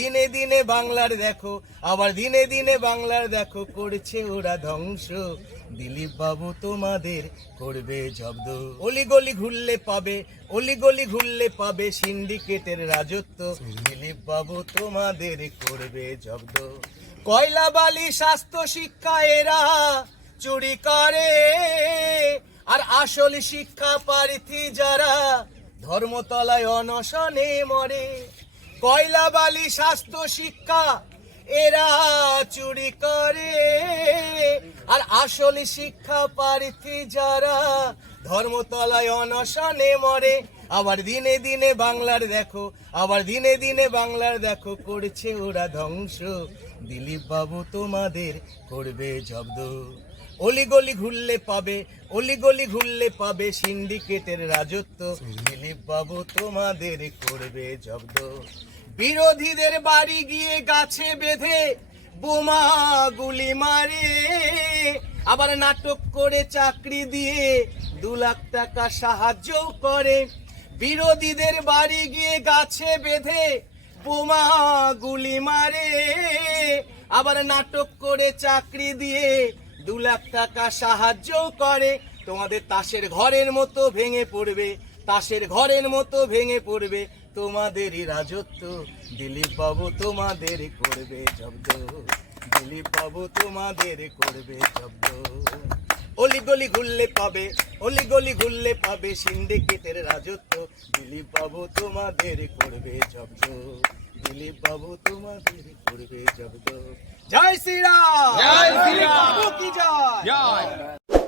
দিনে দিনে বাংলার দেখো, আবার দিনে দিনে বাংলার দেখো, করছে ওরা ধ্বংস। দিলীপ বাবু তোমাদের করবে জব্দ। অলিগলি ঘুরলে পাবে, অলিগলি ঘুরলে পাবে সিন্ডিকেটের রাজত্ব। দিলীপ বাবু তোমাদের করবে জব্দ। কয়লা বালি স্বাস্থ্য শিক্ষা এরা চুরি করে, আর আসল শিক্ষা প্রার্থী যারা ধর্মতলায় অনশনে মরে। কয়লা বালি স্বাস্থ্য শিক্ষা এরা চুরি করে, আর আসল শিক্ষা প্রার্থী যারা ধর্মতলায় অনশনে মরে। আবার দিনে দিনে বাংলার দেখো, আবার দিনে দিনে বাংলার দেখো, করছে ওরা ধ্বংস। দিলীপ বাবু তোমাদের করবে জব্দ। অলিগলি ঘুরলে পাবে, অলিগলি ঘুরলে পাবে সিন্ডিকেটের রাজত্ব। দিলীপ বাবু তোমাদের করবে জব্দ। বিরোধীদের বাড়ি গিয়ে গাছে বেঁধে বোমা গুলি মারে, আবার নাটক করে চাকরি দিয়ে 2 লাখ টাকা সাহায্য করে। বিরোধীদের বাড়ি গিয়ে গাছে বেঁধে বোমা গুলি মারে, আবার নাটক করে চাকরি দিয়ে 2 লাখ টাকা সাহায্য করে। তোমাদের তাসের ঘরের মতো ভেঙে পড়বে, তাসের ঘরের মতো ভেঙে পড়বে তোমাদেরই রাজত্ব। দিলীপ বাবু তোমাদের করবে জব্দ, দিলীপ বাবু তোমাদের করবে জব্দ। অলিগলি ঘুরলে পাবে, অলিগলি ঘুরলে পাবে সিন্ডিকেটের রাজত্ব। দিলীপ বাবু তোমাদের করবে জব্দ, দিলীপ বাবু তোমাদের করবে জব্দ। জয় শ্রীরাম, জয় শ্রীরাম, বাবু কি জয়। জয়।